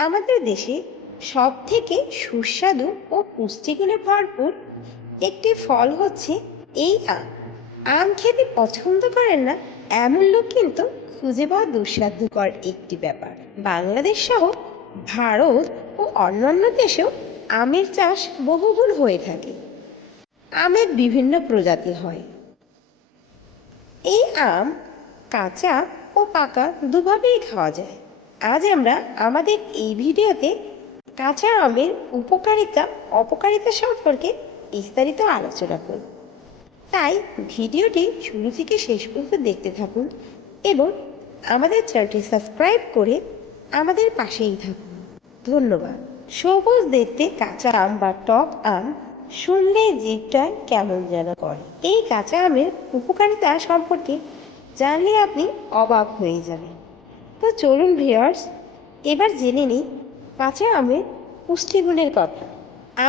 আমাদের দেশে সব থেকে সুস্বাদু ও পুষ্টিগুণে ভরপুর একটি ফল হচ্ছে এই আম। আম খেতে পছন্দ করেন না, এমন লোক কিন্তু খুঁজে পাওয়া দুঃসাধ্যকর একটি ব্যাপার। বাংলাদেশ সহ ভারত ও অন্যান্য দেশেও আমের চাষ বহুগুণ হয়ে থাকে। আমের বিভিন্ন প্রজাতি হয়। এই আম কাঁচা ও পাকা দুভাবেই খাওয়া যায়। আজ আমরা আমাদের এই ভিডিওতে কাঁচা আমের উপকারিতা, অপকারিতা সম্পর্কে বিস্তারিত আলোচনা করব। তাই ভিডিওটি শুরু থেকে শেষ পর্যন্ত দেখতে থাকুন এবং আমাদের চ্যানেলটি সাবস্ক্রাইব করে আমাদের পাশেই থাকুন। ধন্যবাদ। সবুজ দেখতে কাঁচা আম বা টক আম শুনলে জিভটা কেমন যেন করে। এই কাঁচা আমের উপকারিতা সম্পর্কে জানলে আপনি অবাক হয়ে যাবেন। তো চলুন ভিউয়ার্স, এবার জেনে নিই কাঁচা আমের পুষ্টিগুণের কথা।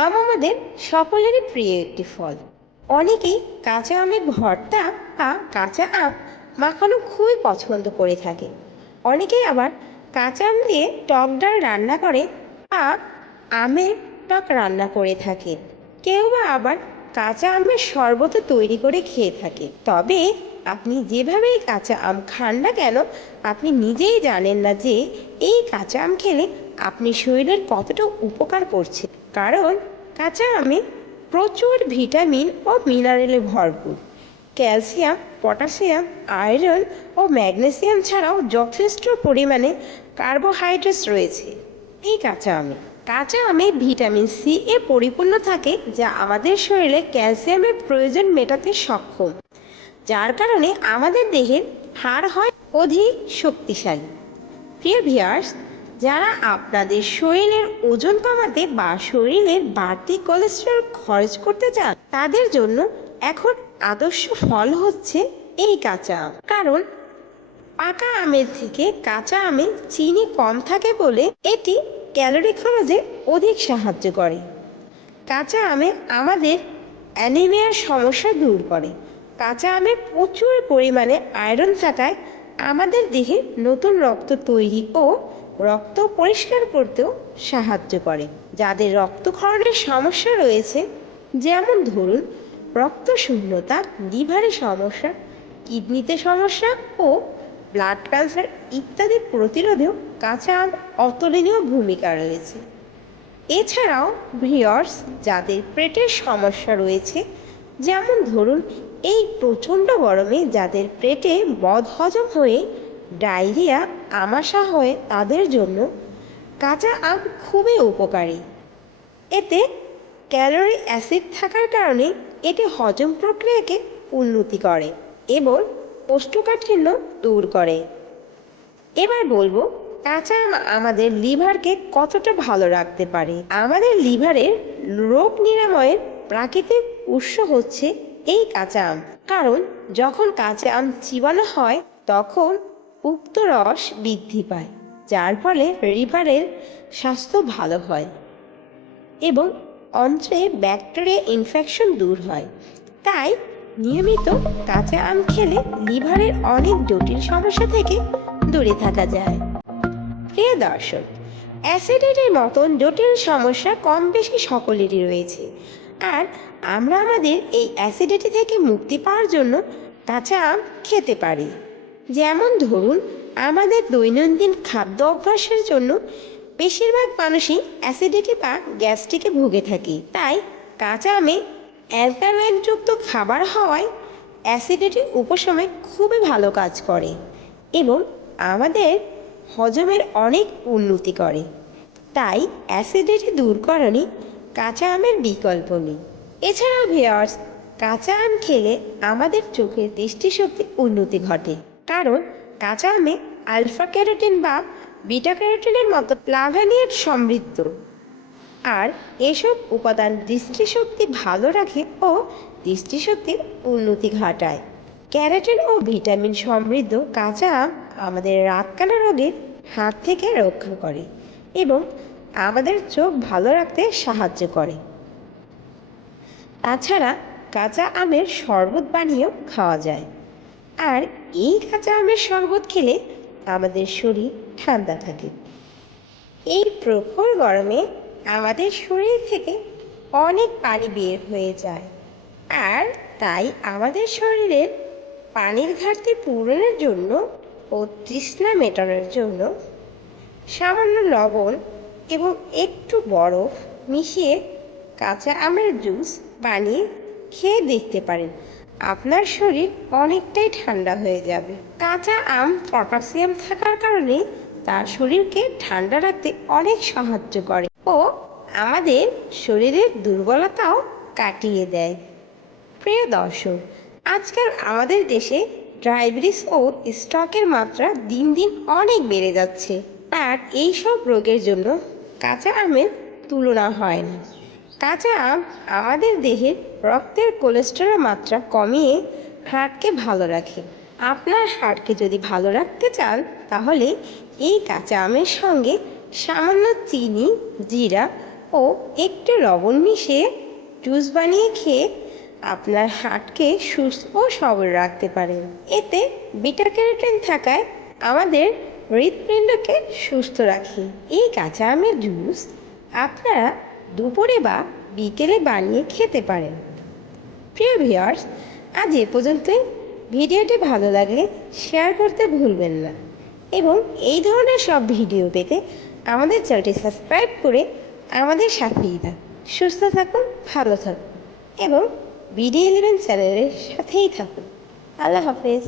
আম আমাদের সকলেরই প্রিয় একটি ফল। অনেকেই কাঁচা আমের ভর্তা বা কাঁচা আম মাখানো খুবই পছন্দ করে থাকে। অনেকেই আবার কাঁচা আম দিয়ে টক ডাল রান্না করে বা আমের টক রান্না করে থাকে। কেউ বা আবার কাঁচা আমের শরবতও তৈরি করে খেয়ে থাকে তবে আপনি যেভাবেই কাঁচা আম খান না কেন, আপনি নিজেই জানেন না যে এই কাঁচা আম খেলে আপনি শরীরের কতটা উপকার করছে। কারণ কাঁচা আমে প্রচুর ভিটামিন ও মিনারেলে ভরপুর। ক্যালসিয়াম, পটাশিয়াম, আয়রন ও ম্যাগনেসিয়াম ছাড়াও যথেষ্ট পরিমাণে কার্বোহাইড্রেটস রয়েছে এই কাঁচা আমে। কাঁচা আমে ভিটামিন সি এ পরিপূর্ণ থাকে যা আমাদের শরীরে ক্যালসিয়ামের প্রয়োজন মেটাতে সক্ষম, যার কারণে আমাদের দেহের হাড় হয় অধিক শক্তিশালী। প্রিয় ভিয়ার্স যারা আপনাদের শরীরের ওজন কমাতে বা শরীরের বাড়তি কোলেস্ট্রল খরচ করতে চান, তাদের জন্য এখন আদর্শ ফল হচ্ছে এই কাঁচা আম। কারণ পাকা আমের থেকে কাঁচা আমে চিনি কম থাকে বলে এটি ক্যালোরি খরচে অধিক সাহায্য করে। কাঁচা আমে আমাদের অ্যানিমিয়ার সমস্যা দূর করে। কাঁচা আমে প্রচুর পরিমাণে আয়রন থাকায় আমাদের দেহে নতুন রক্ত তৈরি ও রক্ত পরিষ্কার করতেও সাহায্য করে। যাদের রক্তক্ষরণের সমস্যা রয়েছে, যেমন ধরুন রক্ত শূন্যতা লিভারে সমস্যা, কিডনিতে সমস্যা ও ব্লাড ক্যান্সার ইত্যাদি প্রতিরোধেও কাঁচা আম অতুলনীয় ভূমিকা রয়েছে। এছাড়াও ভিওর্স যাদের পেটের সমস্যা রয়েছে, যেমন ধরুন এই প্রচণ্ড গরমে যাদের পেটে বদহজম হয়ে ডায়রিয়া, আমাশা হয়ে তাদের জন্য কাঁচা আম খুবই উপকারী। এতে ক্যালোরি অ্যাসিড থাকার কারণে এটি হজম প্রক্রিয়াকে উন্নতি করে এবং কোষ্ঠকাঠিন্য দূর করে। এবার বলব কাঁচা আম আমাদের লিভারকে কতটা ভালো রাখতে পারে। আমাদের লিভারের রোগ নিরাময়ের প্রাকৃতিক উৎস হচ্ছে এই কাঁচা আম। কারণ, যখন কাঁচা আম চিবানো হয়, তখন উক্ত রস বৃদ্ধি পায়, যার ফলে লিভারের স্বাস্থ্য ভালো হয় এবং অন্ত্রে ব্যাকটেরিয়া ইনফেকশন দূর হয়। তাই নিয়মিত কাঁচা আম খেলে লিভারের অনেক জটিল সমস্যা থেকে দূরে থাকা যায়। প্রিয় দর্শক, অ্যাসিডিটির মতন জটিল সমস্যা কম বেশি সকলেরই রয়েছে। আর আমরা আমাদের এই অ্যাসিডিটি থেকে মুক্তি পাওয়ার জন্য কাঁচা আম খেতে পারি। যেমন ধরুন, আমাদের দৈনন্দিন খাদ্য অভ্যাসের জন্য বেশিরভাগ মানুষই অ্যাসিডিটি বা গ্যাস্ট্রিকে ভুগে থাকি। তাই কাঁচা আমে অ্যালকালয়েডযুক্ত খাবার হওয়ায় অ্যাসিডিটি উপশমে খুবই ভালো কাজ করে এবং আমাদের হজমের অনেক উন্নতি করে। তাই অ্যাসিডিটি দূরকরণে কাঁচা আমের বিকল্প নেই। এছাড়াও ভিওর্স কাঁচা আম খেলে আমাদের চোখের দৃষ্টিশক্তি উন্নতি ঘটে। কারণ কাঁচা আমে আলফা ক্যারোটিন বা বিটা ক্যারোটিনের মতো প্লাভানিয়েট সমৃদ্ধ। আর এসব উপাদান দৃষ্টিশক্তি ভালো রাখে ও দৃষ্টিশক্তির উন্নতি ঘটায়। ক্যারাটিন ও ভিটামিন সমৃদ্ধ কাঁচা আম আমাদের রাতকানা রোগের হাত থেকে রক্ষা করে এবং আমাদের চোখ ভালো রাখতে সাহায্য করে। তাছাড়া কাঁচা আমের শরবত বানিয়েও খাওয়া যায়। আর এই কাঁচা আমের শরবত খেলে আমাদের শরীর ঠান্ডা থাকে। এই প্রখর গরমে আমাদের শরীর থেকে অনেক পানি বের হয়ে যায়। আর তাই আমাদের শরীরের পানির ঘাটতি পূরণের জন্য ও তৃষ্ণা মেটানোর জন্য সামান্য লবণ এবং একটু বরফ মিশিয়ে কাঁচা আমের জুস বানিয়ে খেয়ে দেখতে পারেন। আপনার শরীর অনেকটাই ঠান্ডা হয়ে যাবে। কাঁচা আম পটাশিয়াম থাকার কারণে তার শরীরকে ঠান্ডা রাখতে অনেক সাহায্য করে। ও আমাদের শরীরের দুর্বলতাও কাটিয়ে দেয়। প্রিয় দর্শক, আজকাল আমাদের দেশে ডায়াবেটিস ও স্ট্রোকের মাত্রা দিন দিন অনেক বেড়ে যাচ্ছে। আর এই সব রোগের জন্য কাঁচা আমের তুলনা হয় না। কাঁচা আম আমাদের দেহের রক্তের কোলেস্টেরল মাত্রা কমিয়ে হার্টকে ভালো রাখে। আপনার হার্টকে যদি ভালো রাখতে চান, তাহলে এই কাঁচা আমের সঙ্গে সামান্য চিনি, জিরা ও একটু লবণ মিশিয়ে জুস বানিয়ে খেয়ে আপনার হার্টকে সুস্থ ও সবল রাখতে পারেন। এতে বিটা ক্যারোটিন থাকায় আমাদের হৃৎপিণ্ডকে সুস্থ রাখে। এই কাঁচা আমের জুস আপনারা দুপুরে বা বিকেলে বানিয়ে খেতে পারেন। প্রিয় ভিউয়ার্স, আজ এ পর্যন্তই। ভিডিওটি ভালো লাগলে শেয়ার করতে ভুলবেন না। এবং এই ধরনের সব ভিডিও পেতে আমাদের চ্যানেলটি সাবস্ক্রাইব করে আমাদের সাথেই থাকুন। সুস্থ থাকুন, ভালো থাকুন এবং বিডি ইলেভেন চ্যানেলের সাথেই থাকুন। আল্লাহ হাফেজ।